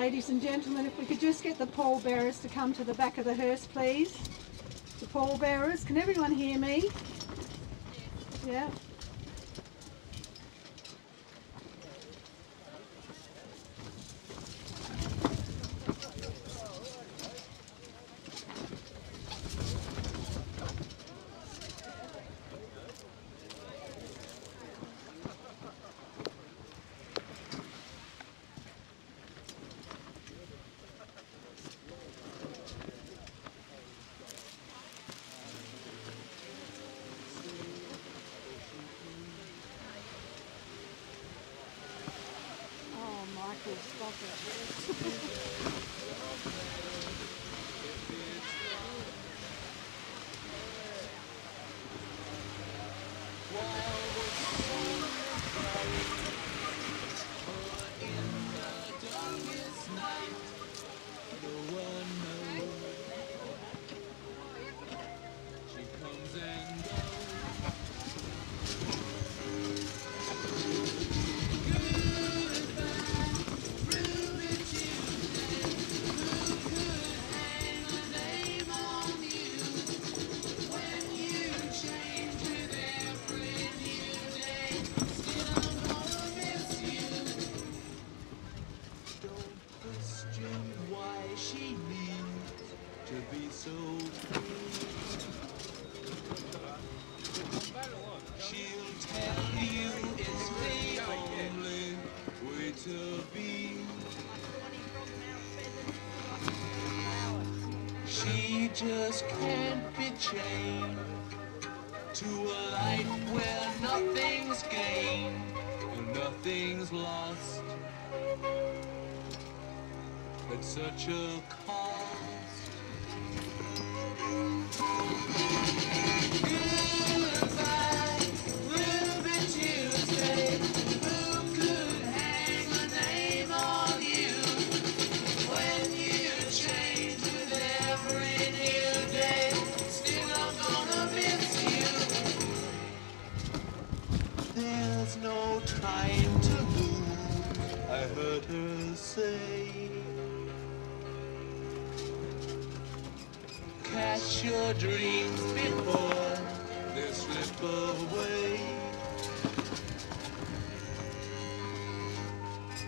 Ladies and gentlemen, if we could just get the pallbearers to come to the back of the hearse, please. The pallbearers, can everyone hear me? Yeah. Michael, stop it. She just can't be chained to a life where nothing's gained and nothing's lost at such a cost. Goodbye, Ruby Tuesday. Who could hang a name on you when you change with every new day? Still I'm gonna miss you. There's no time to lose, I heard her say. Catch your dreams before they slip away.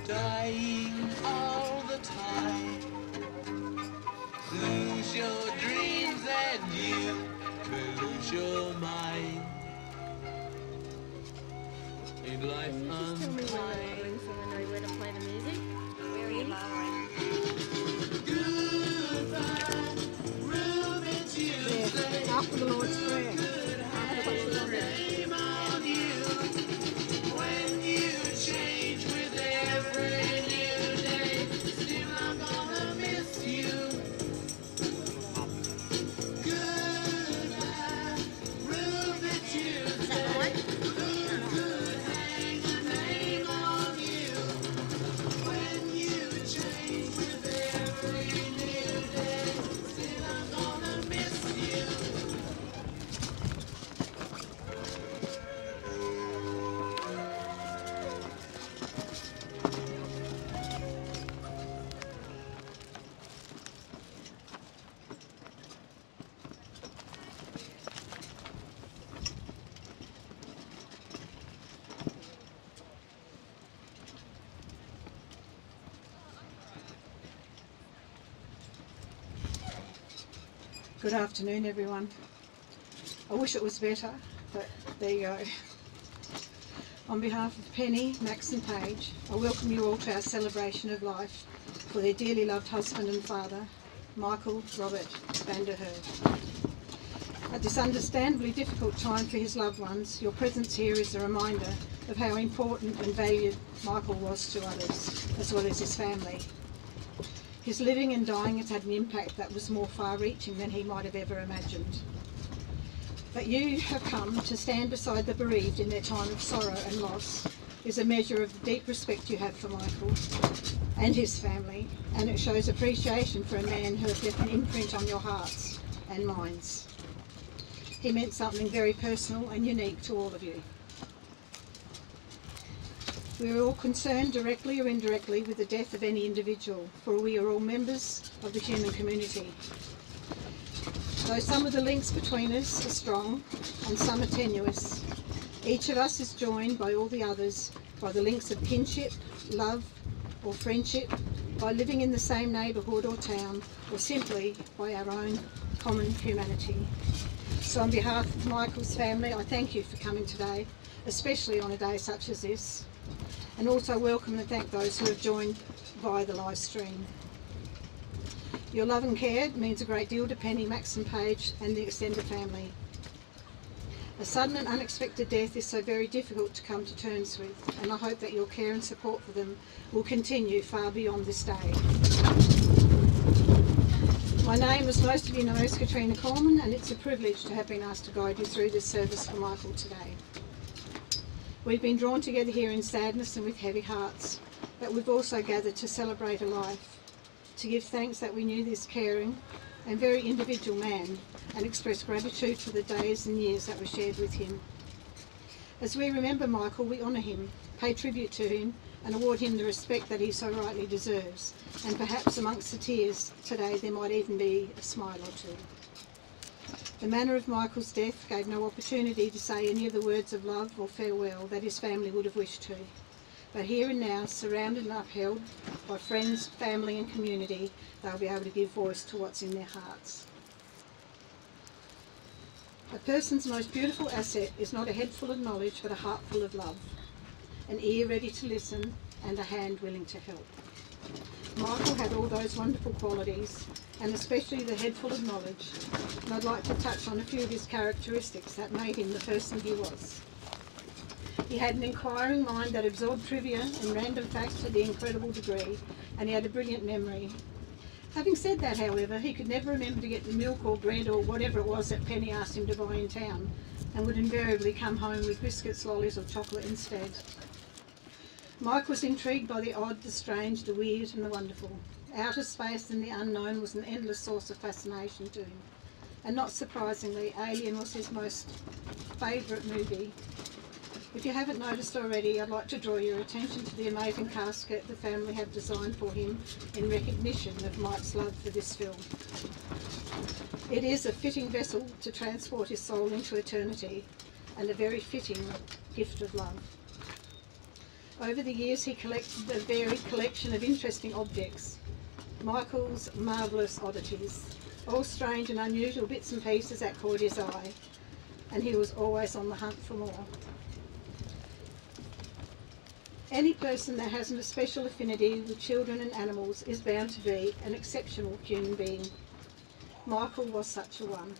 Dying all the time. Lose your dreams and you may lose your mind. In life unkind. So I know where to play the music. Where are you lowering? Goodbye, Ruby Tuesday. After the Lord's Prayer. Name on you when you change with every new day. Still I'm gonna miss you. Goodbye, Ruby Tuesday. Who could hang a name on you when you change with every new day? Still I'm gonna miss you. Good afternoon, everyone. I wish it was better, but there you go. On behalf of Penny, Max and Paige, I welcome you all to our celebration of life for their dearly loved husband and father, Michael Robert van der Heul. At this understandably difficult time for his loved ones, your presence here is a reminder of how important and valued Michael was to others, as well as his family. His living and dying has had an impact that was more far-reaching than he might have ever imagined. That you have come to stand beside the bereaved in their time of sorrow and loss is a measure of the deep respect you have for Michael and his family, and it shows appreciation for a man who has left an imprint on your hearts and minds. He meant something very personal and unique to all of you. We are all concerned, directly or indirectly, with the death of any individual, for we are all members of the human community. Though some of the links between us are strong and some are tenuous, each of us is joined by all the others by the links of kinship, love or friendship, by living in the same neighbourhood or town, or simply by our own common humanity. So on behalf of Michael's family, I thank you for coming today, especially on a day such as this, and also welcome and thank those who have joined via the live stream. Your love and care means a great deal to Penny, Max and Paige and the extended family. A sudden and unexpected death is so very difficult to come to terms with, and I hope that your care and support for them will continue far beyond this day. My name, as most of you know, is Katrina Coleman, and it's a privilege to have been asked to guide you through this service for Michael today. We've been drawn together here in sadness and with heavy hearts, but we've also gathered to celebrate a life, to give thanks that we knew this caring and very individual man, and express gratitude for the days and years that were shared with him. As we remember Michael, we honour him, pay tribute to him, and award him the respect that he so rightly deserves. And perhaps amongst the tears today there might even be a smile or two. The manner of Michael's death gave no opportunity to say any of the words of love or farewell that his family would have wished to. But here and now, surrounded and upheld by friends, family and community, they'll be able to give voice to what's in their hearts. A person's most beautiful asset is not a head full of knowledge, but a heart full of love, an ear ready to listen and a hand willing to help. Michael had all those wonderful qualities, and especially the head full of knowledge, and I'd like to touch on a few of his characteristics that made him the person he was. He had an inquiring mind that absorbed trivia and random facts to the incredible degree, and he had a brilliant memory. Having said that, however, he could never remember to get the milk or bread or whatever it was that Penny asked him to buy in town, and would invariably come home with biscuits, lollies or chocolate instead. Mike was intrigued by the odd, the strange, the weird and the wonderful. Outer space and the unknown was an endless source of fascination to him, and not surprisingly, Alien was his most favourite movie. If you haven't noticed already, I'd like to draw your attention to the amazing casket the family have designed for him in recognition of Mike's love for this film. It is a fitting vessel to transport his soul into eternity, and a very fitting gift of love. Over the years he collected a varied collection of interesting objects, Michael's marvellous oddities, all strange and unusual bits and pieces that caught his eye, and he was always on the hunt for more. Any person that has a special affinity with children and animals is bound to be an exceptional human being. Michael was such a one.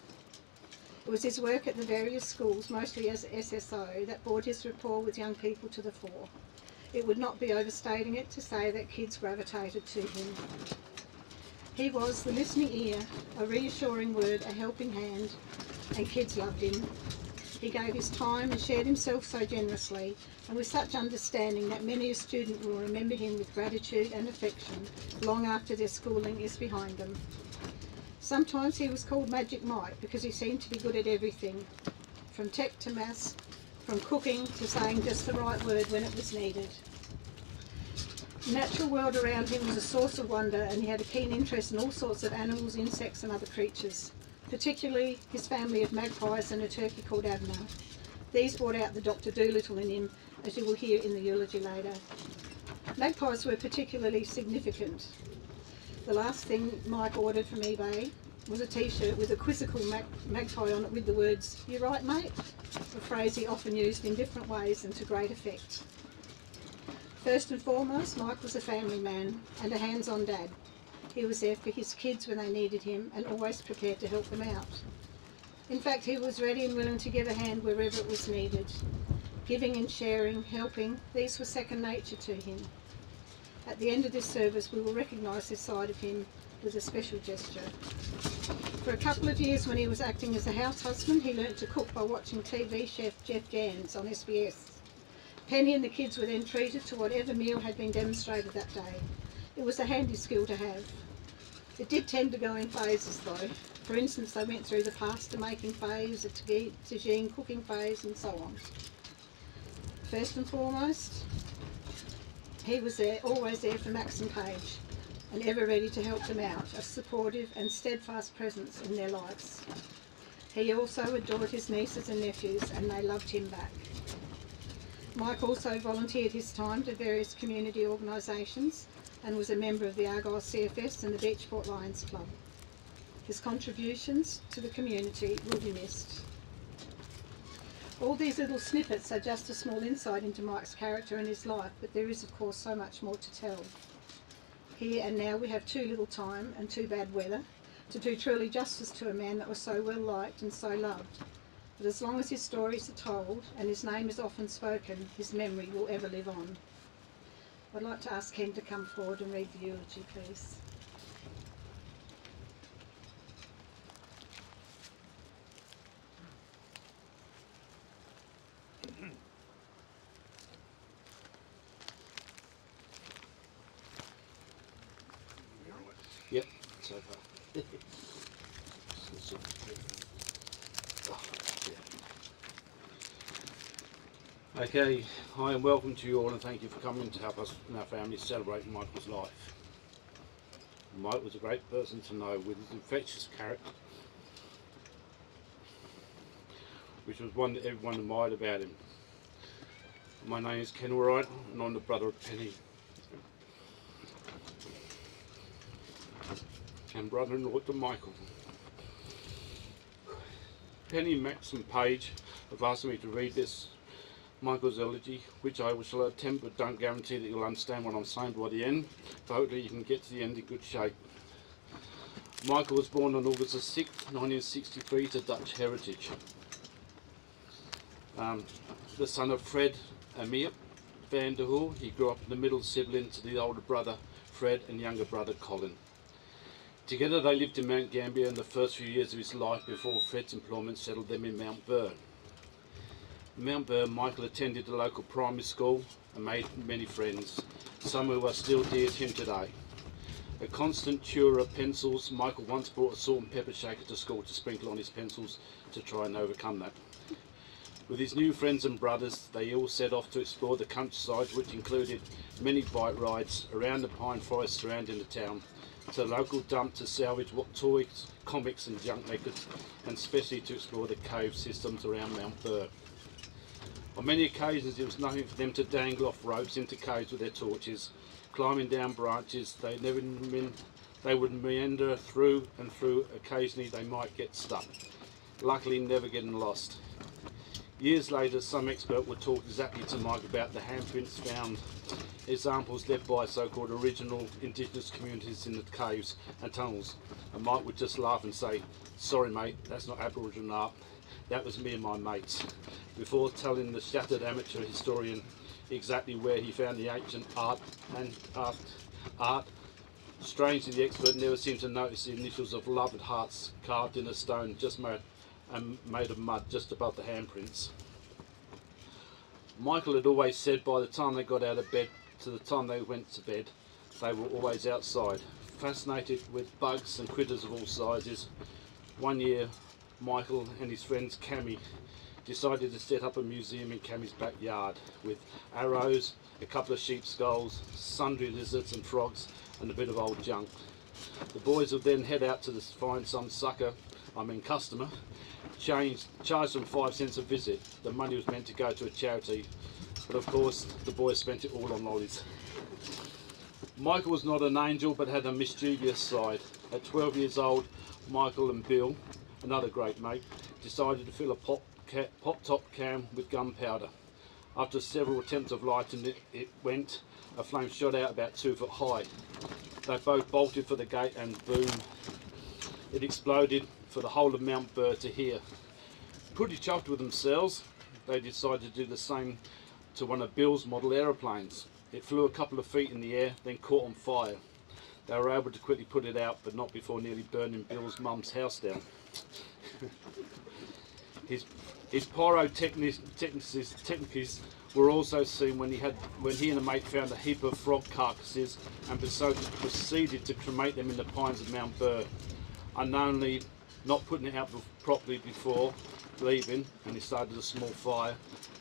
It was his work at the various schools, mostly as SSO, that brought his rapport with young people to the fore. It would not be overstating it to say that kids gravitated to him. He was the listening ear, a reassuring word, a helping hand, and kids loved him. He gave his time and shared himself so generously, and with such understanding that many a student will remember him with gratitude and affection long after their schooling is behind them. Sometimes he was called Magic Mike because he seemed to be good at everything, from tech to maths, from cooking to saying just the right word when it was needed. The natural world around him was a source of wonder, and he had a keen interest in all sorts of animals, insects and other creatures, particularly his family of magpies and a turkey called Abner. These brought out the Dr. Dolittle in him, as you will hear in the eulogy later. Magpies were particularly significant. The last thing Mike ordered from eBay was a t-shirt with a quizzical magpie on it with the words, "You right, mate?" a phrase he often used in different ways and to great effect. First and foremost, Mike was a family man and a hands-on dad. He was there for his kids when they needed him and always prepared to help them out. In fact, he was ready and willing to give a hand wherever it was needed. Giving and sharing, helping, these were second nature to him. At the end of this service, we will recognise this side of him with a special gesture. For a couple of years when he was acting as a house husband, he learnt to cook by watching TV chef Jeff Jans on SBS. Penny and the kids were then treated to whatever meal had been demonstrated that day. It was a handy skill to have. It did tend to go in phases though. For instance, they went through the pasta making phase, a tagine cooking phase and so on. First and foremost, He was there, always there for Max and Paige, and ever ready to help them out, a supportive and steadfast presence in their lives. He also adored his nieces and nephews, and they loved him back. Mike also volunteered his time to various community organisations and was a member of the Argyle CFS and the Beachport Lions Club. His contributions to the community will be missed. All these little snippets are just a small insight into Mike's character and his life, but there is of course so much more to tell. Here and now we have too little time and too bad weather to do truly justice to a man that was so well liked and so loved. But as long as his stories are told and his name is often spoken, his memory will ever live on. I'd like to ask Ken to come forward and read the eulogy, please. Yep, so far. Okay, hi and welcome to you all, and thank you for coming to help us and our family celebrate Michael's life. Mike was a great person to know, with his infectious character, which was one that everyone admired about him. My name is Ken Wright, and I'm the brother of Penny, and brother-in-law to Michael. Penny, Max and Paige have asked me to read this Michael's eulogy, which I shall attempt, but don't guarantee that you'll understand what I'm saying by the end, but hopefully you can get to the end in good shape. Michael was born on August the 6th, 1963 to Dutch heritage. The son of Fred Amir van der Heul, he grew up in the middle sibling to the older brother Fred and younger brother Colin. Together they lived in Mount Gambier in the first few years of his life before Fred's employment settled them in Mount Burr. In Mount Burr, Michael attended the local primary school and made many friends, some who are still dear to him today. A constant chewer of pencils, Michael once brought a salt and pepper shaker to school to sprinkle on his pencils to try and overcome that. With his new friends and brothers, they all set off to explore the countryside, which included many bike rides around the pine forest surrounding the town, to the local dump to salvage what toys, comics and junk makers, and especially to explore the cave systems around Mount Burr. On many occasions it was nothing for them to dangle off ropes into caves with their torches, climbing down branches. They would meander through and through. Occasionally they might get stuck, luckily never getting lost. Years later, some expert would talk exactly to Mike about the handprints found, examples left by so-called original indigenous communities in the caves and tunnels, and Mike would just laugh and say, "Sorry mate, that's not Aboriginal art, that was me and my mates," before telling the shattered amateur historian exactly where he found the ancient art. Strangely, the expert never seemed to notice the initials of love at hearts carved in a stone just made of mud just above the handprints. Michael had always said by the time they got out of bed to the time they went to bed, they were always outside, fascinated with bugs and critters of all sizes. One year, Michael and his friend Cammy decided to set up a museum in Cammy's backyard with arrows, a couple of sheep skulls, sundry lizards and frogs, and a bit of old junk. The boys would then head out to find some customer, charge them 5 cents a visit. The money was meant to go to a charity, but of course the boys spent it all on lollies. Michael was not an angel, but had a mischievous side. At 12 years old, Michael and Bill, another great mate, decided to fill a pop-top can with gunpowder. After several attempts of lighting it went, a flame shot out about 2 foot high. They both bolted for the gate and boom, it exploded for the whole of Mount Burr to hear. Pretty chuffed with themselves, they decided to do the same to one of Bill's model aeroplanes. It flew a couple of feet in the air, then caught on fire. They were able to quickly put it out, but not before nearly burning Bill's mum's house down. His pyrotechnics were also seen when he and a mate found a heap of frog carcasses and proceeded to cremate them in the pines of Mount Burr, unknowingly not putting it out properly before leaving, and he started a small fire.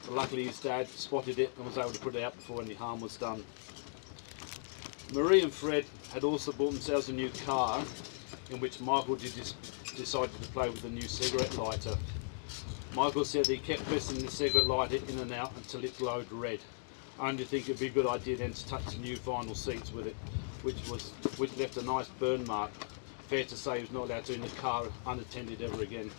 But luckily his dad spotted it and was able to put it out before any harm was done. Marie and Fred had also bought themselves a new car in which Michael decided to play with a new cigarette lighter. Michael said he kept pressing the cigarette lighter in and out until it glowed red. I only think it'd be a good idea then to touch the new vinyl seats with it, which left a nice burn mark. Fair to say he was not allowed to in the car unattended ever again.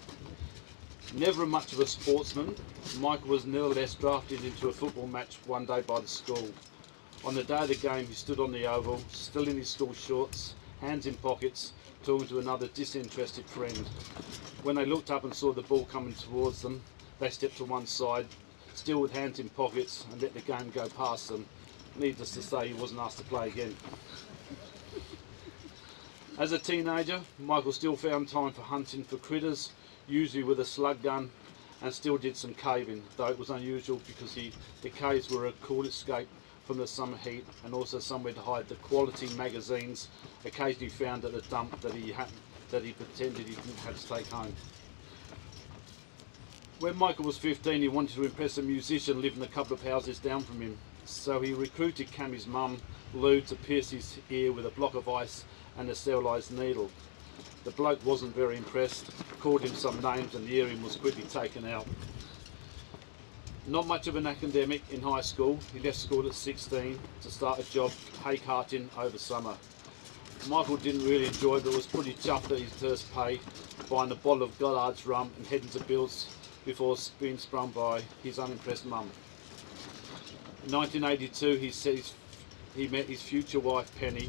Never much of a sportsman, Michael was nevertheless drafted into a football match one day by the school. On the day of the game, he stood on the oval, still in his school shorts, hands in pockets, talking to another disinterested friend. When they looked up and saw the ball coming towards them, they stepped to one side, still with hands in pockets, and let the game go past them. Needless to say, he wasn't asked to play again. As a teenager, Michael still found time for hunting for critters, usually with a slug gun, and still did some caving, though it was unusual because the caves were a cool escape from the summer heat and also somewhere to hide the quality magazines occasionally found at a dump that he pretended he didn't have to take home. When Michael was 15, he wanted to impress a musician living a couple of houses down from him, so he recruited Cammie's mum, Lou, to pierce his ear with a block of ice and a sterilised needle. The bloke wasn't very impressed, called him some names, and the earring was quickly taken out. Not much of an academic in high school, he left school at 16 to start a job hay carting over summer. Michael didn't really enjoy it, but was pretty chuffed at his first pay, buying a bottle of Gollard's rum and heading to Bill's before being sprung by his unimpressed mum. In 1982, he says he met his future wife Penny,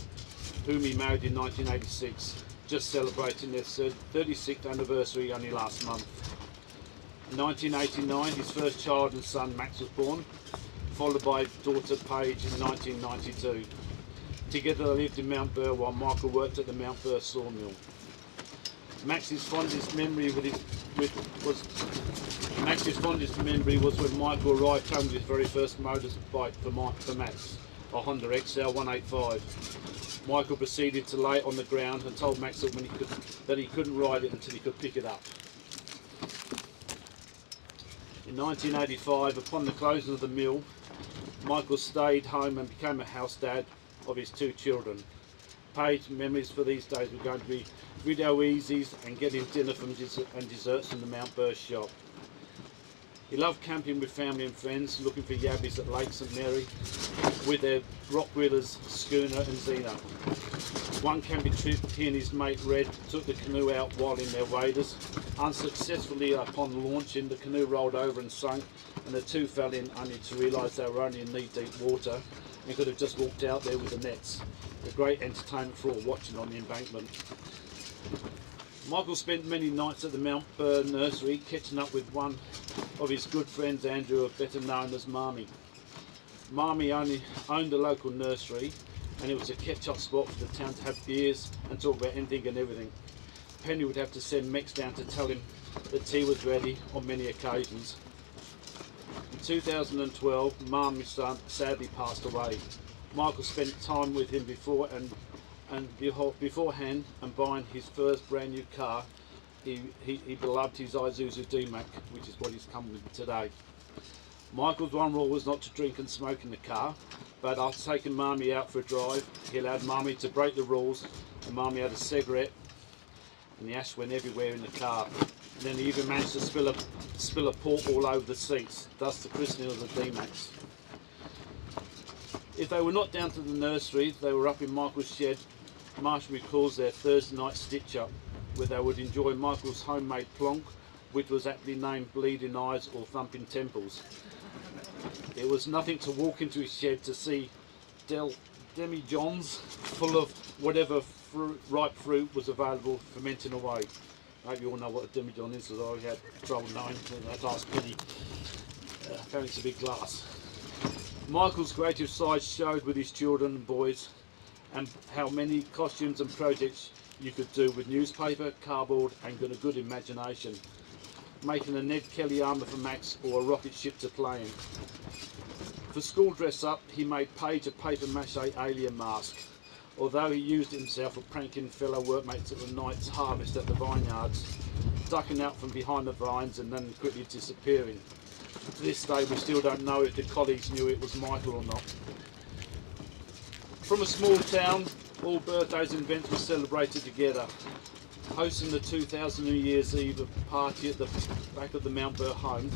whom he married in 1986, just celebrating their 36th anniversary only last month. In 1989, his first child and son Max was born, followed by daughter Paige in 1992. Together they lived in Mount Burr while Michael worked at the Mount Burr sawmill. Max's fondest memory was when Michael arrived home with his very first motorbike for Max, a Honda XL 185. Michael proceeded to lay it on the ground and told Max that he couldn't ride it until he could pick it up. In 1985, upon the closing of the mill, Michael stayed home and became a house dad of his two children. Paige's memories for these days were going to be video easies and getting dinner and desserts from the Mount Burr shop. He loved camping with family and friends, looking for yabbies at Lake St Mary with their rock wheelers, Schooner and Xena. One camping trip, he and his mate Red took the canoe out while in their waders. Unsuccessfully upon launching, the canoe rolled over and sunk, and the two fell in only to realise they were only in knee-deep water and could have just walked out there with the nets. A great entertainment for all watching on the embankment. Michael spent many nights at the Mount Burr nursery catching up with one of his good friends, Andrew, better known as Marmie. Marmie only owned a local nursery, and it was a catch-up spot for the town to have beers and talk about anything and everything. Penny would have to send Mex down to tell him that tea was ready on many occasions. In 2012, Marmie sadly passed away. Michael spent time with him beforehand, and buying his first brand new car, he beloved his Isuzu D-Mac, which is what he's come with today. Michael's one rule was not to drink and smoke in the car, but after taking Marmie out for a drive, he allowed Marmie to break the rules, and Marmie had a cigarette, and the ash went everywhere in the car. And then he even managed to spill a port all over the seats, thus the christening of the D-Macs. If they were not down to the nursery, they were up in Michael's shed. Marshall recalls their Thursday night stitch-up, where they would enjoy Michael's homemade plonk, which was aptly named Bleeding Eyes or Thumping Temples. It was nothing to walk into his shed to see demi-johns full of whatever ripe fruit was available fermenting away. I hope you all know what a demi-john is, because I had trouble knowing. That last penny, apparently it's a big glass. Michael's creative side showed with his children and boys, and how many costumes and projects you could do with newspaper, cardboard and a good imagination. Making a Ned Kelly armour for Max or a rocket ship to play in. For school dress up, he made Paige a paper mache alien mask, although he used it himself for pranking fellow workmates at the night's harvest at the vineyards, ducking out from behind the vines and then quickly disappearing. To this day we still don't know if the colleagues knew it was Michael or not. From a small town, all birthdays and events were celebrated together. Hosting the 2000 New Year's Eve party at the back of the Mount Burr home,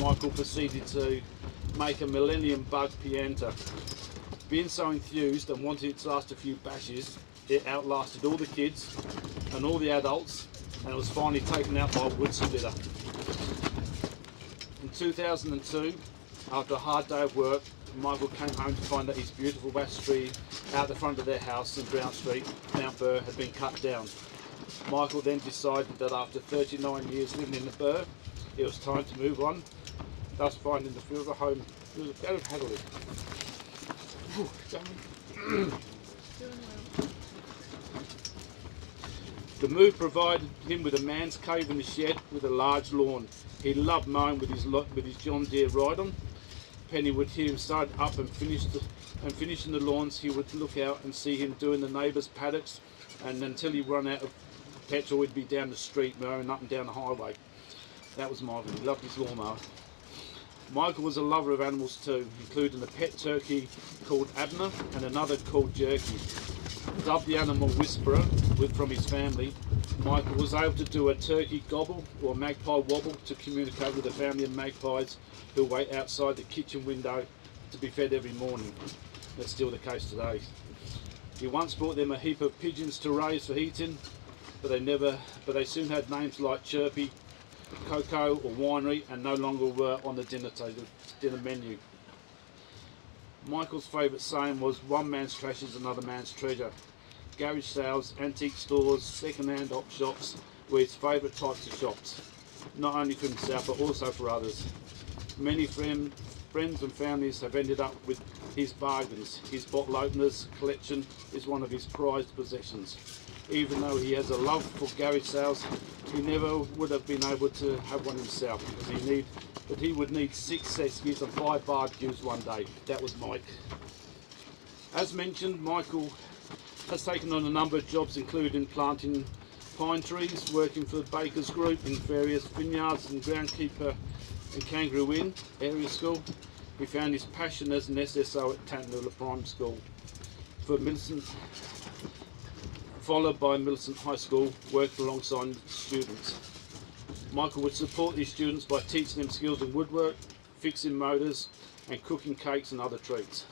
Michael proceeded to make a Millennium Bug Pianta. Being so enthused and wanting it to last a few bashes, it outlasted all the kids and all the adults, and it was finally taken out by a wood splitter. In 2002, after a hard day of work, Michael came home to find that his beautiful wax tree out the front of their house in Brown Street, Mount Burr, had been cut down. Michael then decided that after 39 years living in the Burr, it was time to move on, thus finding the feel of a home. It was a better Hadley. The move provided him with a man's cave in the shed with a large lawn. He loved mowing with his John Deere ride-on. Penny would hear him start up and finishing the lawns. He would look out and see him doing the neighbours' paddocks, and until he run out of petrol, he'd be down the street mowing up and down the highway. That was Michael. He loved his lawnmower. Michael was a lover of animals too, including a pet turkey called Abner and another called Jerky. Dubbed the animal Whisperer from his family, Michael was able to do a turkey gobble or a magpie wobble to communicate with a family of magpies who wait outside the kitchen window to be fed every morning. That's still the case today. He once brought them a heap of pigeons to raise for eating, but they soon had names like Chirpy, Cocoa or Winery, and no longer were on the dinner menu. Michael's favourite saying was, "One man's trash is another man's treasure." Garage sales, antique stores, second-hand op shops were his favourite types of shops, not only for himself but also for others. Many friends and families have ended up with his bargains. His bottle openers collection is one of his prized possessions. Even though he has a love for garage sales, he never would have been able to have one himself but he would need 6 Seskies and 5 barbecues one day. That was Mike. As mentioned, Michael has taken on a number of jobs, including planting pine trees, working for the Bakers Group in various vineyards, and groundkeeper in Kangaroo Inn area school. He found his passion as an SSO at Tantanoola Primary School, for Millicent, followed by Millicent High School, working alongside students. Michael would support these students by teaching them skills in woodwork, fixing motors, and cooking cakes and other treats.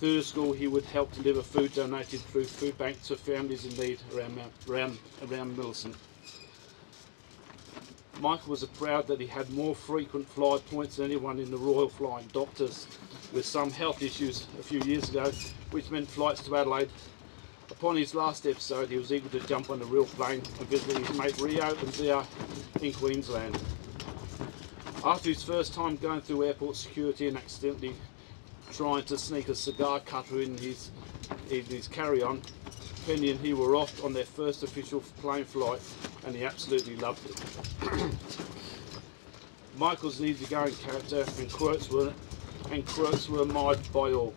Through the school, he would help deliver food donated through food banks to families in need around Millicent. Michael was proud that he had more frequent flight points than anyone in the Royal Flying Doctors, with some health issues a few years ago, which meant flights to Adelaide. Upon his last episode, he was eager to jump on a real plane and visit his mate Rio and Zia in Queensland. After his first time going through airport security and accidentally trying to sneak a cigar cutter in his carry-on, Penny and he were off on their first official plane flight, and he absolutely loved it. Michael's an easygoing character, and quirks were admired by all.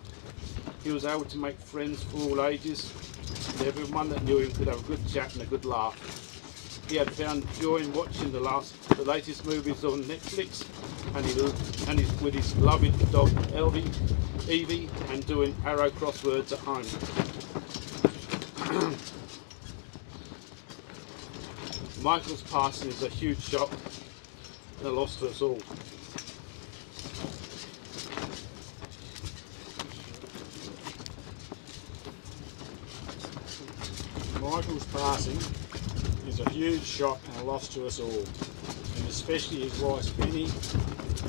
He was able to make friends for all ages, and everyone that knew him could have a good chat and a good laugh. He had found joy in watching the latest movies on Netflix, and with his beloved dog Evie, and doing arrow crosswords at home. Michael's passing is a huge shock and a loss to us all. Michael's passing is a huge shock and a loss to us all, and especially his wife Penny,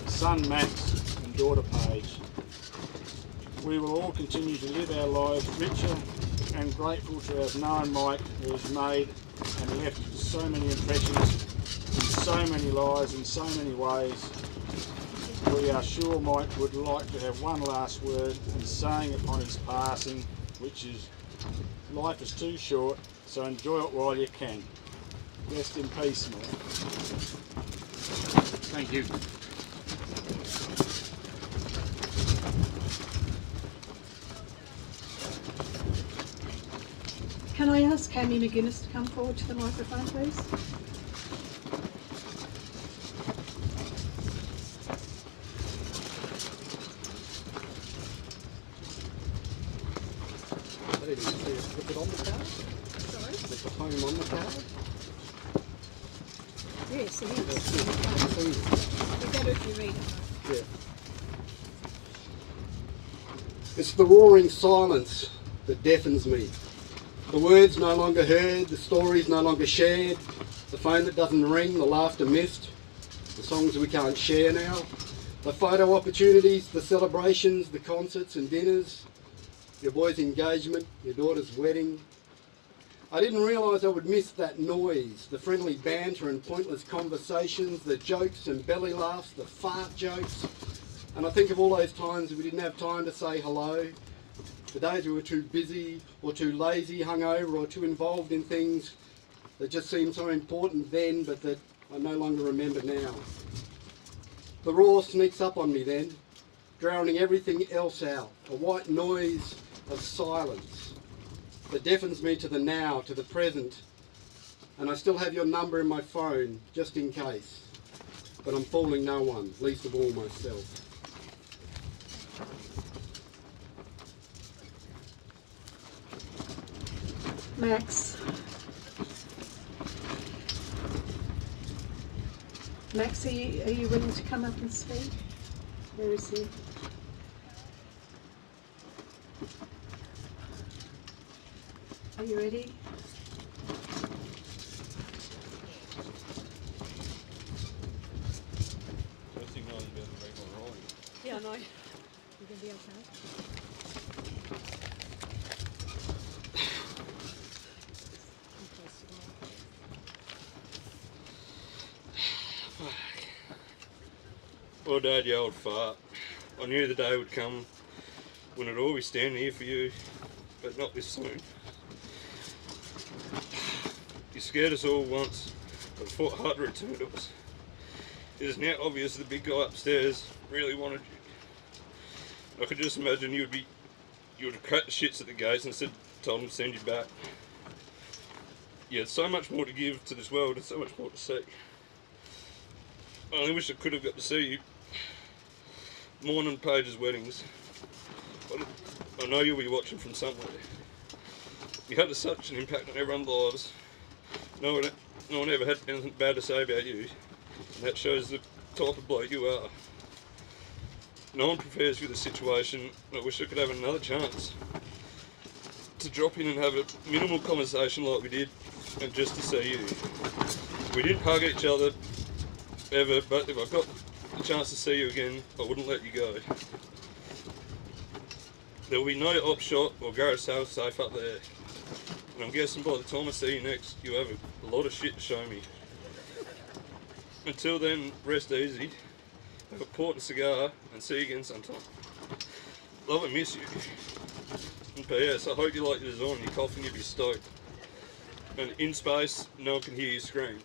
son Max and daughter Paige. We will all continue to live our lives richer and grateful to have known Mike, who has made and left so many impressions in so many lives in so many ways. We are sure Mike would like to have one last word in saying upon his passing, which is, life is too short, so enjoy it while you can. Rest in peace, Mike. Thank you. Can I ask Cammy McGuinness to come forward to the microphone, please? Yes, it is. That's it. It's easy. You better if you read it. Yeah. It's the roaring silence that deafens me. The words no longer heard, the stories no longer shared, the phone that doesn't ring, the laughter missed, the songs we can't share now, the photo opportunities, the celebrations, the concerts and dinners, your boy's engagement, your daughter's wedding. I didn't realise I would miss that noise, the friendly banter and pointless conversations, the jokes and belly laughs, the fart jokes. And I think of all those times we didn't have time to say hello, the days we were too busy or too lazy, hungover or too involved in things that just seemed so important then but that I no longer remember now. The roar sneaks up on me then, drowning everything else out, a white noise of silence that deafens me to the now, to the present, and I still have your number in my phone just in case, but I'm fooling no one, least of all myself. Max. Max, are you willing to come up and speak? Where is he? Are you ready? Yeah, I know. You gonna be okay? Well, Dad, you old fart. I knew the day would come when I'd always stand here for you, but not this soon. You scared us all once, but fought hard to return to us. It is now obvious the big guy upstairs really wanted you. I could just imagine you would have cracked the shits at the gates and told him to send you back. You had so much more to give to this world and so much more to see. I only wish I could have got to see you more than Paige's weddings. But I know you'll be watching from somewhere. You had such an impact on everyone's lives. No one ever had anything bad to say about you. And that shows the type of bloke you are. No one prepares for the situation, and I wish I could have another chance to drop in and have a minimal conversation like we did, and just to see you. We didn't hug each other ever, but if I got the chance to see you again, I wouldn't let you go. There will be no op shop or garage sale safe up there, and I'm guessing by the time I see you next, you have a lot of shit to show me. Until then, rest easy, have a port and cigar, and see you again sometime. Love and miss you. And P.S. I hope you like your design, you're coughing, you'll be stoked. And in space, no one can hear you scream.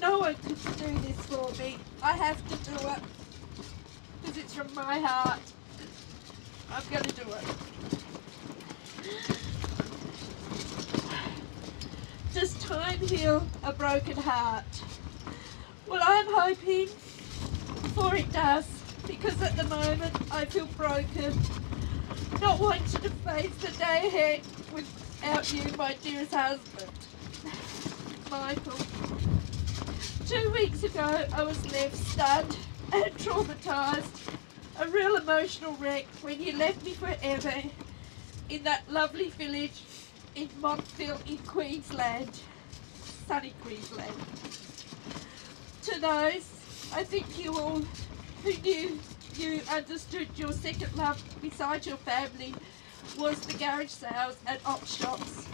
No one could do this for me. I have to do it. Because it's from my heart. I'm going to do it. Does time heal a broken heart? Well, I'm hoping for it does. Because at the moment I feel broken. Not wanting to face the day ahead without you, my dearest husband. Michael. 2 weeks ago, I was left stunned and traumatised, a real emotional wreck when you left me forever in that lovely village in Montville in Queensland, sunny Queensland. To those, I think you all who knew you understood your second love beside your family was the garage sales and op shops.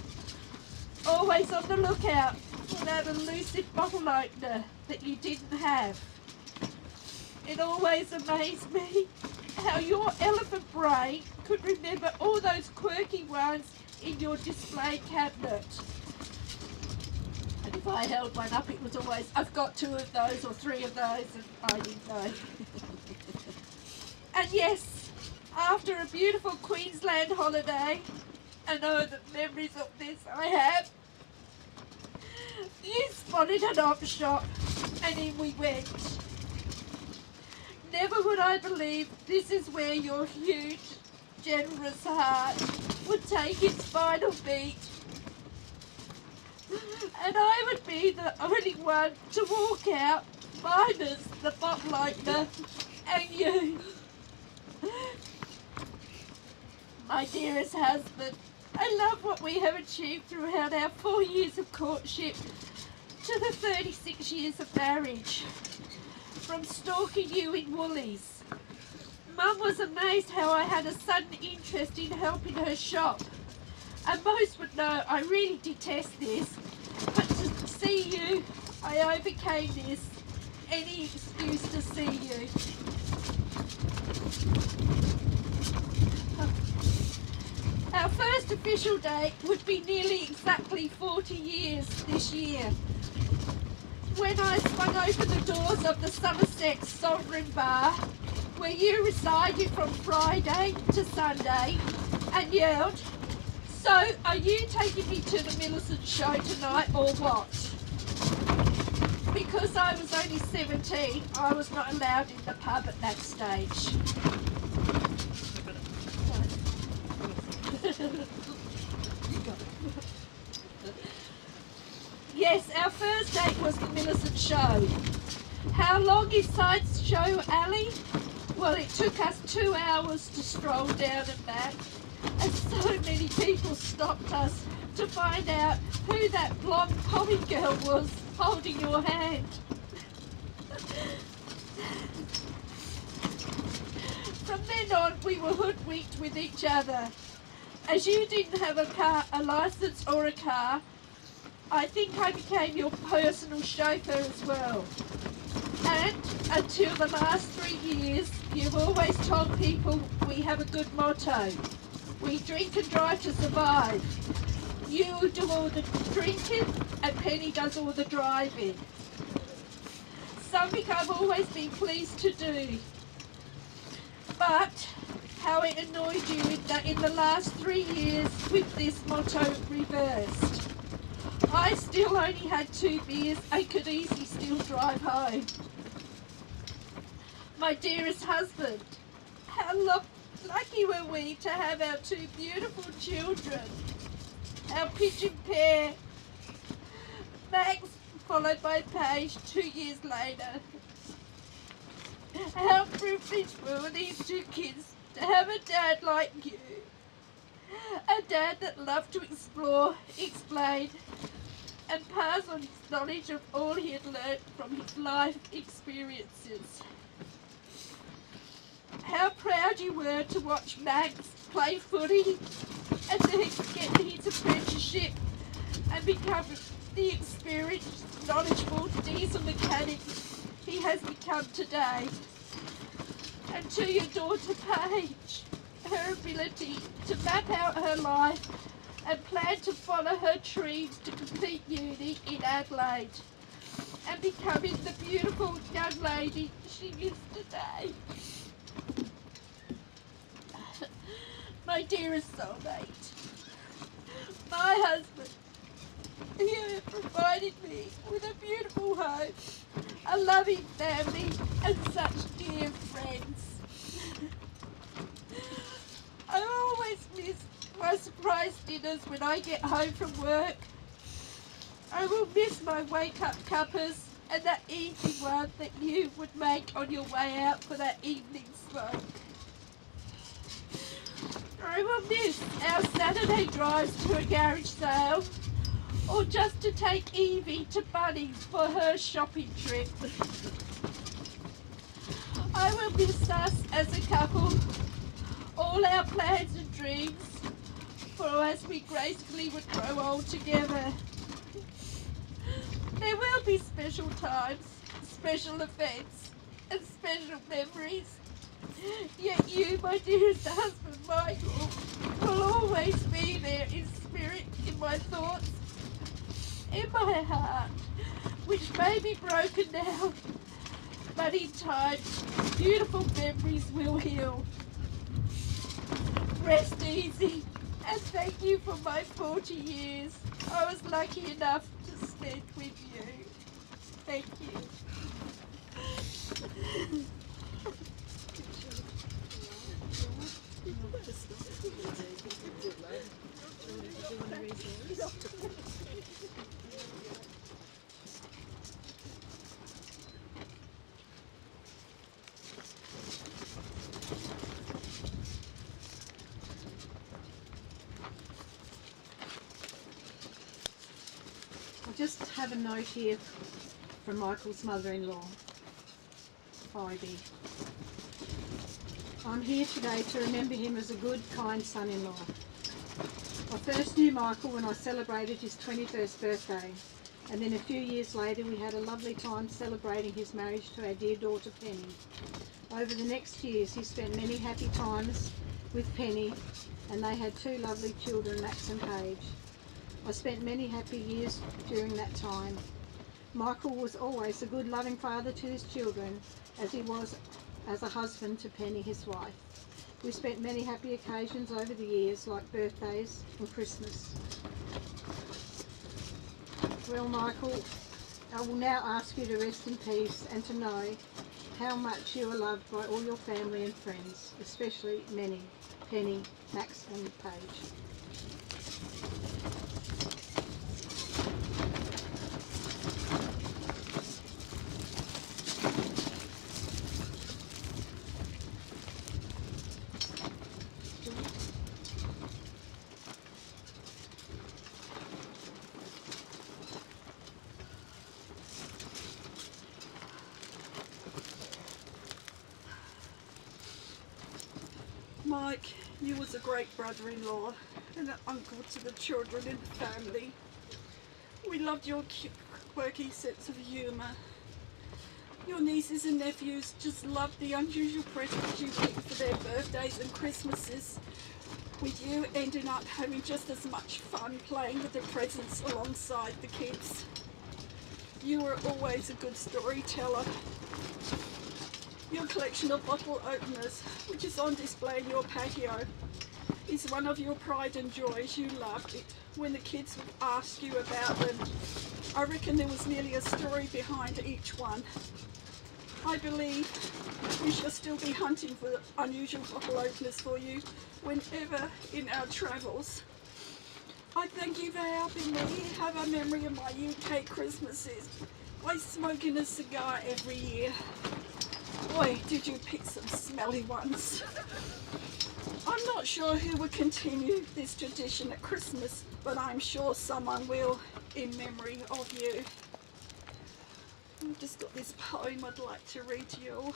Always on the lookout for that elusive bottle opener that you didn't have. It always amazed me how your elephant brain could remember all those quirky ones in your display cabinet. And if I held one up, it was always, I've got 2 of those or 3 of those, and I didn't know. And yes, after a beautiful Queensland holiday, and oh, the memories of this I have, you spotted an op shop, and in we went. Never would I believe this is where your huge, generous heart would take its final beat. And I would be the only one to walk out, minus the bottle opener and you. My dearest husband, I love what we have achieved throughout our 4 years of courtship to the 36 years of marriage. From stalking you in Woolies. Mum was amazed how I had a sudden interest in helping her shop. And most would know I really detest this, but to see you, I overcame this. Any excuse to see you. Our first official date would be nearly exactly 40 years this year. When I swung open the doors of the Somerset Sovereign Bar, where you resided from Friday to Sunday, and yelled, "So, are you taking me to the Millicent show tonight or what?" Because I was only 17, I was not allowed in the pub at that stage. Yes, our first date was the Millicent show. How long is Sideshow Alley? Well, it took us 2 hours to stroll down and back, and so many people stopped us to find out who that blonde comic girl was holding your hand. From then on, we were hoodwinked with each other. As you didn't have a license or a car, I think I became your personal chauffeur as well. And until the last 3 years, you've always told people we have a good motto. We drink and drive to survive. You do all the drinking and Penny does all the driving. Something I've always been pleased to do. But how it annoyed you that in the last 3 years with this motto reversed. I still only had 2 beers and could easily still drive home. My dearest husband, how lucky were we to have our 2 beautiful children, our pigeon pair, Max followed by Paige 2 years later. How privileged were these 2 kids to have a dad like you, a dad that loved to explore, explain, and pass on his knowledge of all he had learnt from his life experiences. How proud you were to watch Max play footy and then get his apprenticeship and become the experienced, knowledgeable diesel mechanic he has become today. And to your daughter Paige, her ability to map out her life and plan to follow her dreams to complete uni in Adelaide and becoming the beautiful young lady she is today. My dearest soulmate, my husband, you have provided me with a beautiful home, a loving family, and such dear friends. I always miss my surprise dinners when I get home from work. I will miss my wake-up cuppers and that evening one that you would make on your way out for that evening smoke. I will miss our Saturday drives to a garage sale, or just to take Evie to Bunnings for her shopping trip. I will miss us as a couple, all our plans and dreams, for as we gracefully would grow old together. There will be special times, special events, and special memories. Yet you, my dearest husband Michael, will always be there in spirit, in my thoughts, in my heart, which may be broken now, but in time, beautiful memories will heal. Rest easy, and thank you for my 40 years. I was lucky enough to spend with you. Thank you. I just have a note here from Michael's mother-in-law, Ivy. I'm here today to remember him as a good, kind son-in-law. I first knew Michael when I celebrated his 21st birthday, and then a few years later we had a lovely time celebrating his marriage to our dear daughter Penny. Over the next years he spent many happy times with Penny, and they had two lovely children, Max and Paige. I spent many happy years during that time. Michael was always a good, loving father to his children, as he was as a husband to Penny, his wife. We spent many happy occasions over the years, like birthdays and Christmas. Well, Michael, I will now ask you to rest in peace and to know how much you are loved by all your family and friends, especially Penny, Max and Paige. Mike, you was a great brother-in-law and an uncle to the children in the family. We loved your quirky sense of humour. Your nieces and nephews just loved the unusual presents you picked for their birthdays and Christmases, with you ending up having just as much fun playing with the presents alongside the kids. You were always a good storyteller. Your collection of bottle openers, which is on display in your patio, is one of your pride and joys. You loved it when the kids would ask you about them. I reckon there was nearly a story behind each one. I believe we shall still be hunting for unusual bottle openers for you whenever in our travels. I thank you for helping me have a memory of my UK Christmases by smoking a cigar every year. Boy, did you pick some smelly ones. I'm not sure who will continue this tradition at Christmas, but I'm sure someone will in memory of you. I've just got this poem I'd like to read to you all.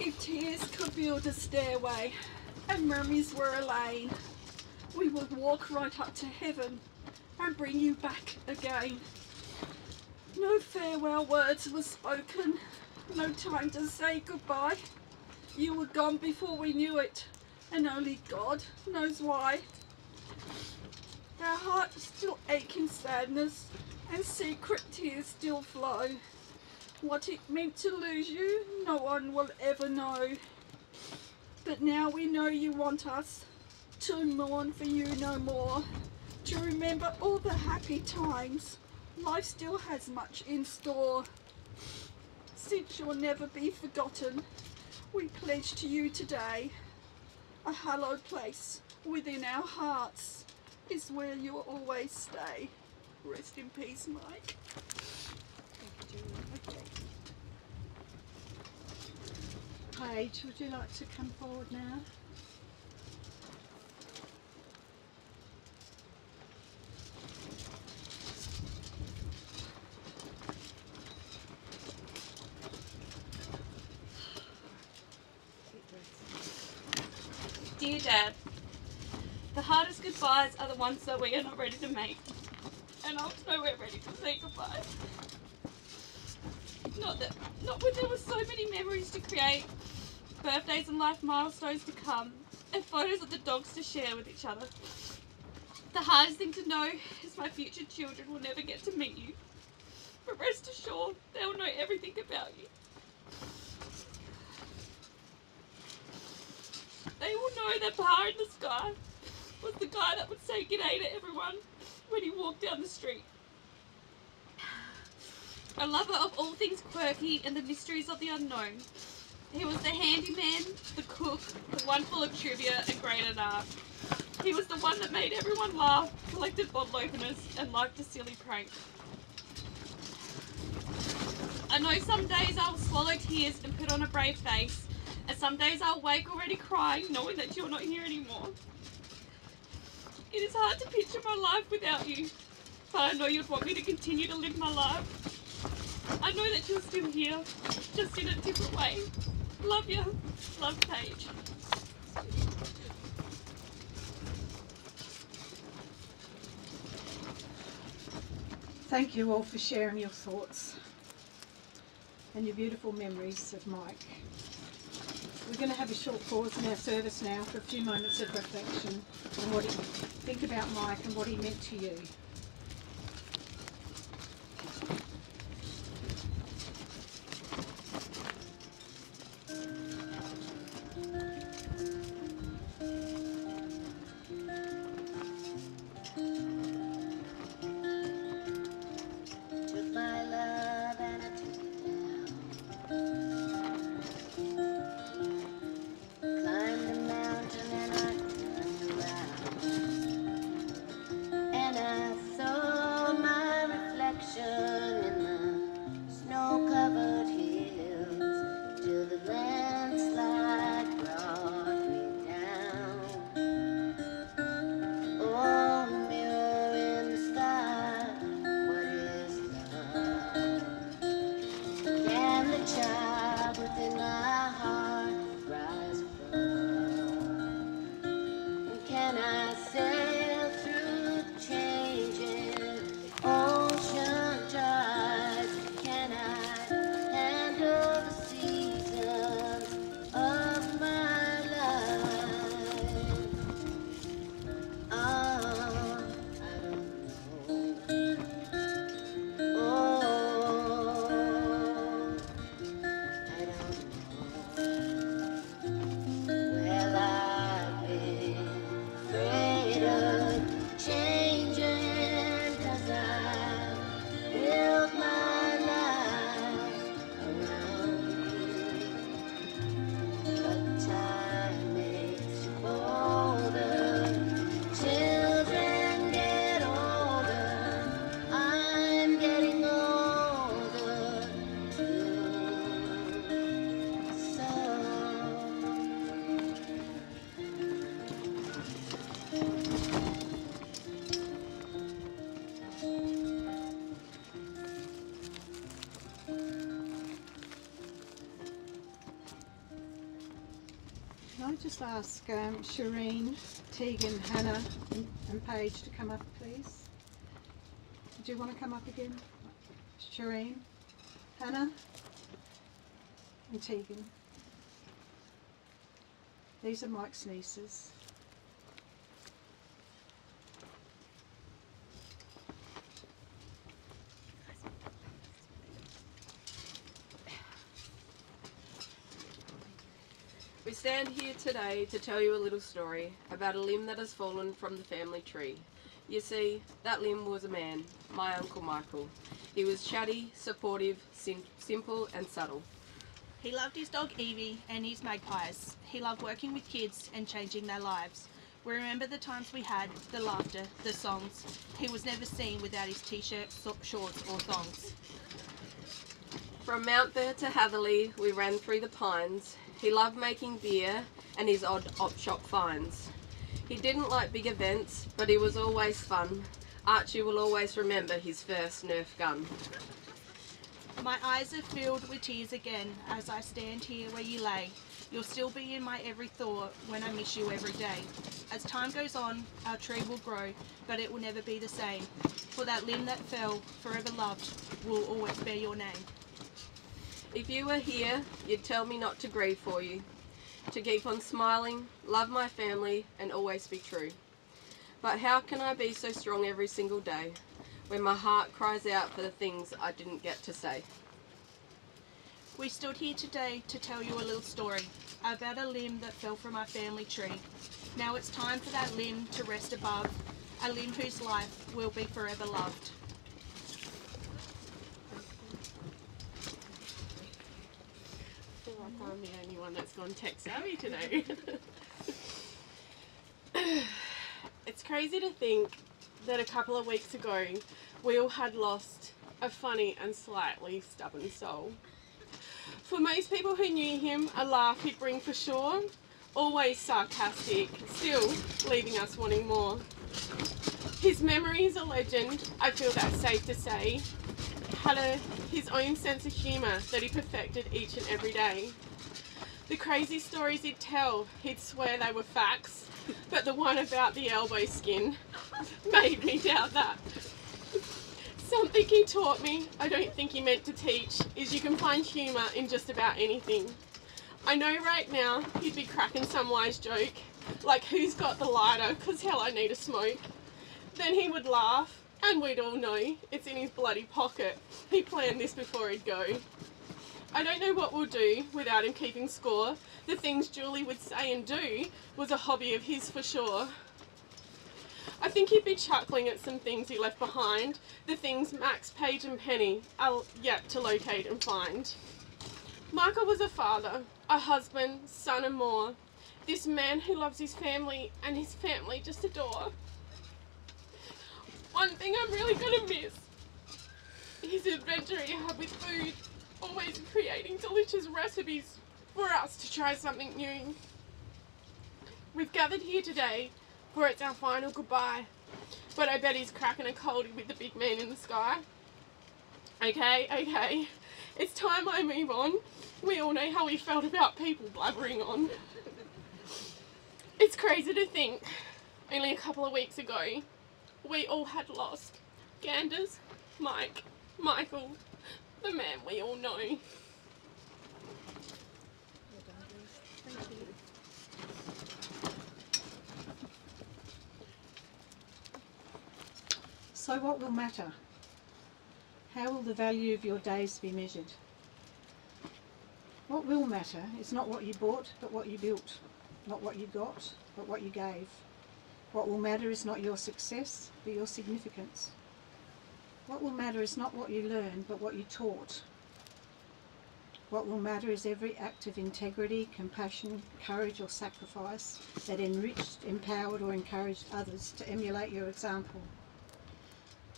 If tears could build a stairway and memories were a lane, we would walk right up to heaven and bring you back again. No farewell words were spoken, no time to say goodbye. You were gone before we knew it, and only God knows why. Our hearts still ache in sadness, and secret tears still flow. What it meant to lose you, no one will ever know. But now we know you want us to mourn for you no more, to remember all the happy times. Life still has much in store. Since you'll never be forgotten, we pledge to you today, a hallowed place within our hearts is where you'll always stay. Rest in peace, Mike. Paige, would you like to come forward now? Dear Dad, the hardest goodbyes are the ones that we are not ready to make. And I was nowhere ready to say goodbye. Not when there were so many memories to create, birthdays and life milestones to come, and photos of the dogs to share with each other. The hardest thing to know is my future children will never get to meet you. But rest assured, they will know everything about you. They will know that bar in the sky was the guy that would say g'day to everyone when he walked down the street. A lover of all things quirky and the mysteries of the unknown. He was the handyman, the cook, the one full of trivia and great at art. He was the one that made everyone laugh, collected bottle openers, and liked a silly prank. I know some days I'll swallow tears and put on a brave face, and some days I'll wake already crying, knowing that you're not here anymore. It is hard to picture my life without you, but I know you'd want me to continue to live my life. I know that you're still here, just in a different way. Love you. Love, Paige. Thank you all for sharing your thoughts and your beautiful memories of Mike. We're going to have a short pause in our service now for a few moments of reflection on what think about Mike and what he meant to you. Took my love and I took it down. Climbed a mountain and I turned around. And I saw my reflection in the snow-covered hills till the landslide brought me down. Oh, mirror in the sky, what is love? Can the child within my heart rise above? And can I sail through changing ocean tides? Can I handle the seasons of my life? I don't know. Oh, I don't know. Well, I've been afraid of changing 'cause I built my life around you. But time makes you older. Children get older. I'm getting older too. So Can I just ask Shireen, Tegan, Hannah and Paige to come up, please? Do you want to come up again? Shireen, Hannah and Tegan. These are Mike's nieces. We stand here today to tell you a little story about a limb that has fallen from the family tree. You see, that limb was a man, my Uncle Michael. He was chatty, supportive, simple and subtle. He loved his dog Evie and his magpies. He loved working with kids and changing their lives. We remember the times we had, the laughter, the songs. He was never seen without his t-shirt, shorts or thongs. From Mount Burr to Hatherley, we ran through the pines. He loved making beer and his odd op shop finds. He didn't like big events, but he was always fun. Archie will always remember his first Nerf gun. My eyes are filled with tears again as I stand here where you lay. You'll still be in my every thought when I miss you every day. As time goes on, our tree will grow, but it will never be the same. For that limb that fell, forever loved, will always bear your name. If you were here, you'd tell me not to grieve for you, to keep on smiling, love my family, and always be true. But how can I be so strong every single day when my heart cries out for the things I didn't get to say? We stood here today to tell you a little story about a limb that fell from our family tree. Now it's time for that limb to rest above, a limb whose life will be forever loved. I feel like I'm the only one that's gone tech savvy today. It's crazy to think that a couple of weeks ago we all had lost a funny and slightly stubborn soul. For most people who knew him, a laugh he'd bring for sure, always sarcastic, still leaving us wanting more. His memory is a legend, I feel that's safe to say. Had his own sense of humour that he perfected each and every day. The crazy stories he'd tell, he'd swear they were facts, but the one about the elbow skin made me doubt that. Something he taught me, I don't think he meant to teach, is you can find humour in just about anything. I know right now he'd be cracking some wise joke, like who's got the lighter, 'cause hell I need a smoke. Then he would laugh, and we'd all know it's in his bloody pocket. He planned this before he'd go. I don't know what we'll do without him keeping score. The things Julie would say and do was a hobby of his for sure. I think he'd be chuckling at some things he left behind, the things Max, Paige and Penny are yet to locate and find. Michael was a father, a husband, son and more. This man who loves his family and his family just adore. One thing I'm really gonna miss is the adventure he had with food, always creating delicious recipes for us to try something new. We've gathered here today for it's our final goodbye, but I bet he's cracking a coldie with the big man in the sky. Okay, it's time I move on. We all know how we felt about people blabbering on. It's crazy to think, only a couple of weeks ago, we all had lost Ganders, Mike, Michael, the man we all know. So what will matter? How will the value of your days be measured? What will matter is not what you bought, but what you built. Not what you got, but what you gave. What will matter is not your success, but your significance. What will matter is not what you learned, but what you taught. What will matter is every act of integrity, compassion, courage or sacrifice that enriched, empowered or encouraged others to emulate your example.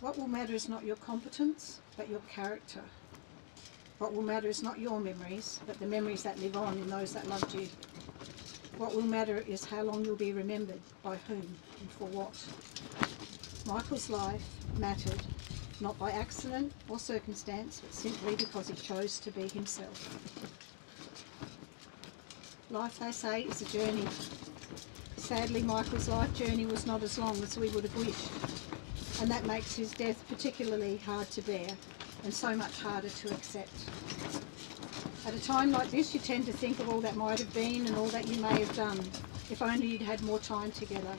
What will matter is not your competence, but your character. What will matter is not your memories, but the memories that live on in those that loved you. What will matter is how long you'll be remembered, by whom and for what. Michael's life mattered, not by accident or circumstance, but simply because he chose to be himself. Life, they say, is a journey. Sadly, Michael's life journey was not as long as we would have wished, and that makes his death particularly hard to bear and so much harder to accept. At a time like this, you tend to think of all that might have been and all that you may have done, if only you'd had more time together.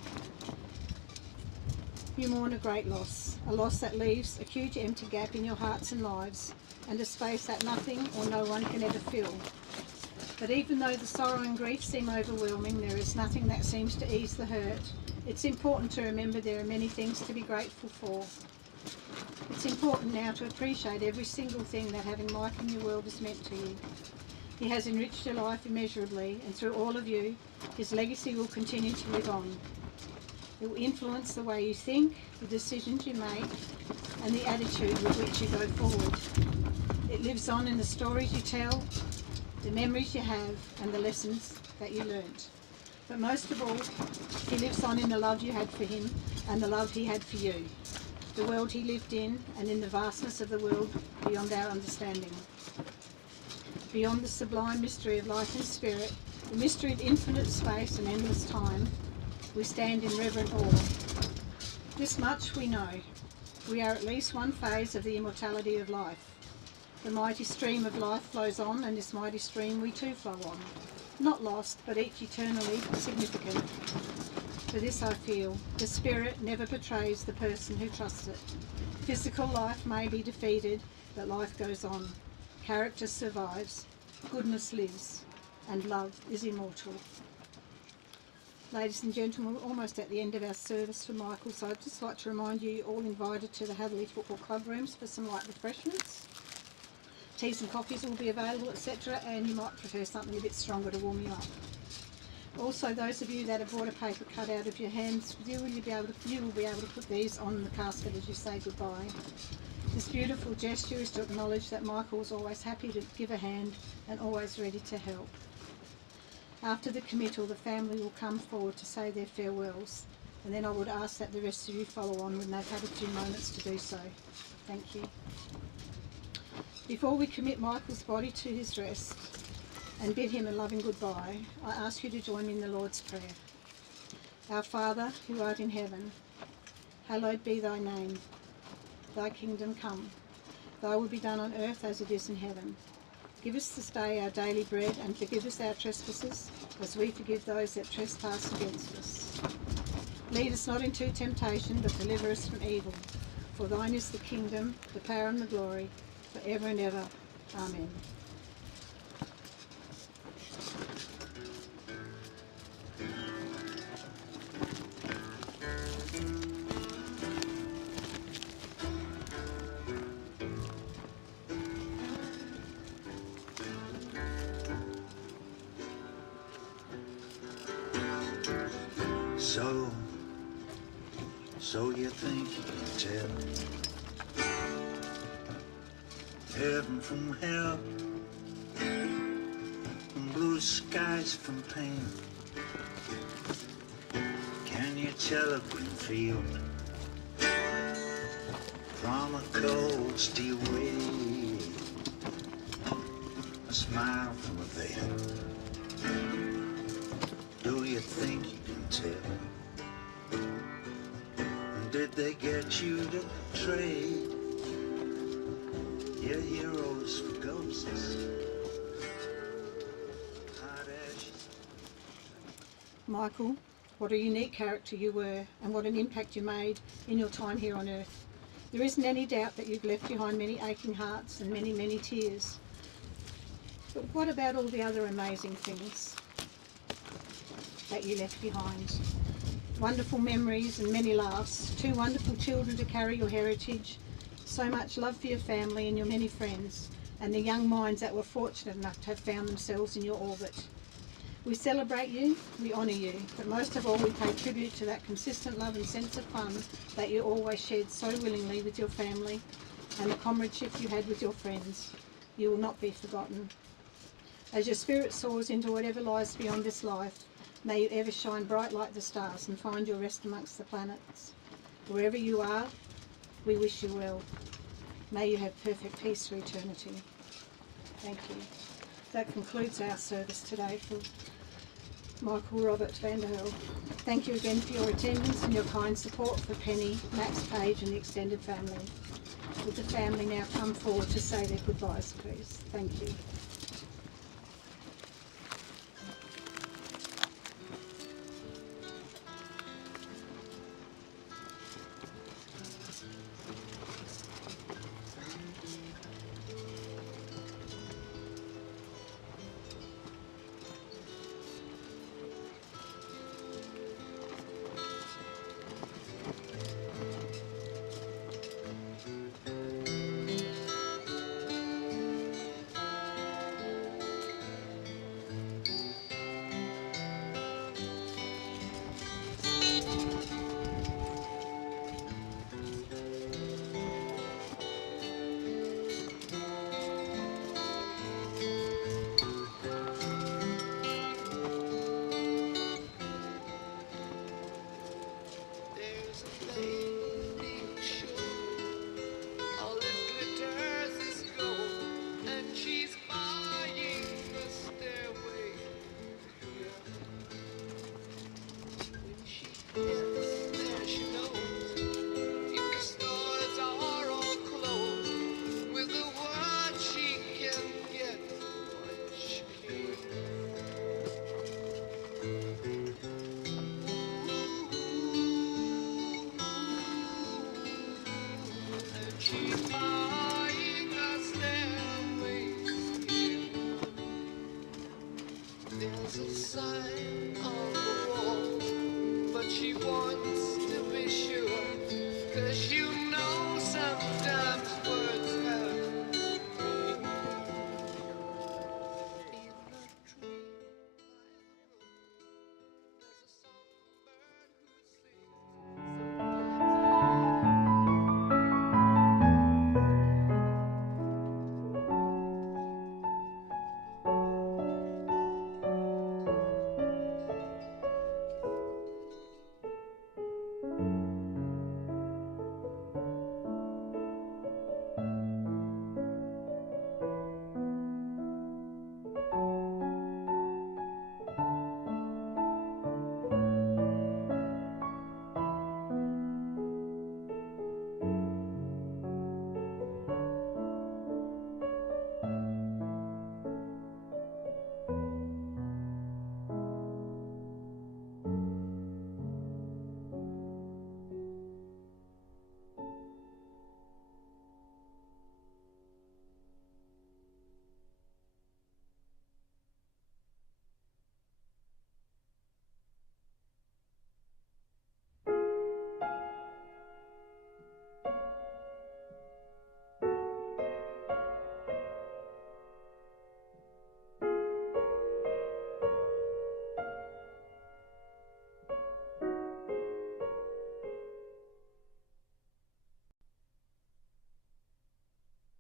You mourn a great loss, a loss that leaves a huge empty gap in your hearts and lives, and a space that nothing or no one can ever fill. But even though the sorrow and grief seem overwhelming, there is nothing that seems to ease the hurt. It's important to remember there are many things to be grateful for. It's important now to appreciate every single thing that having Mike in your world has meant to you. He has enriched your life immeasurably, and through all of you, his legacy will continue to live on. It will influence the way you think, the decisions you make, and the attitude with which you go forward. It lives on in the stories you tell, the memories you have, and the lessons that you learnt. But most of all, he lives on in the love you had for him and the love he had for you. the world he lived in, and in the vastness of the world beyond our understanding. Beyond the sublime mystery of life and spirit, the mystery of infinite space and endless time, we stand in reverent awe. This much we know. We are at least one phase of the immortality of life. The mighty stream of life flows on, and this mighty stream we too flow on. Not lost, but each eternally significant. For this I feel, the spirit never betrays the person who trusts it. Physical life may be defeated, but life goes on. Character survives, goodness lives, and love is immortal. Ladies and gentlemen, we're almost at the end of our service for Michael, so I'd just like to remind you, you're all invited to the Heul Football Club rooms for some light refreshments. Teas and coffees will be available, etc., and you might prefer something a bit stronger to warm you up. Also, those of you that have brought a paper cutout of your hands, you will be able to put these on the casket as you say goodbye. This beautiful gesture is to acknowledge that Michael was always happy to give a hand and always ready to help. After the committal, the family will come forward to say their farewells, and then I would ask that the rest of you follow on when they've had a few moments to do so. Thank you. Before we commit Michael's body to his rest and bid him a loving goodbye, I ask you to join me in the Lord's Prayer. Our Father, who art in heaven, hallowed be thy name. Thy kingdom come. Thy will be done on earth as it is in heaven. Give us this day our daily bread, and forgive us our trespasses, as we forgive those that trespass against us. Lead us not into temptation, but deliver us from evil. For thine is the kingdom, the power and the glory, for ever and ever. Amen. So you think you can tell heaven from hell, and blue skies from pain? Can you tell a green field from a cold steel wave, a smile from a veil? Do you think you can tell? Did they get you to trade your heroes for ghosts? Hot ashes. Michael, what a unique character you were, and what an impact you made in your time here on earth. There isn't any doubt that you've left behind many aching hearts and many, many tears. But what about all the other amazing things that you left behind? Wonderful memories and many laughs, 2 wonderful children to carry your heritage, so much love for your family and your many friends, and the young minds that were fortunate enough to have found themselves in your orbit. We celebrate you, we honour you, but most of all we pay tribute to that consistent love and sense of fun that you always shared so willingly with your family, and the comradeship you had with your friends. You will not be forgotten. As your spirit soars into whatever lies beyond this life, may you ever shine bright like the stars and find your rest amongst the planets. Wherever you are, we wish you well. May you have perfect peace for eternity. Thank you. That concludes our service today for Michael Robert van der Heul. Thank you again for your attendance and your kind support for Penny, Max, Paige and the extended family. Would the family now come forward to say their goodbyes, please? Thank you. There's a sign on the wall, but she wants to be sure. 'Cause you know sometimes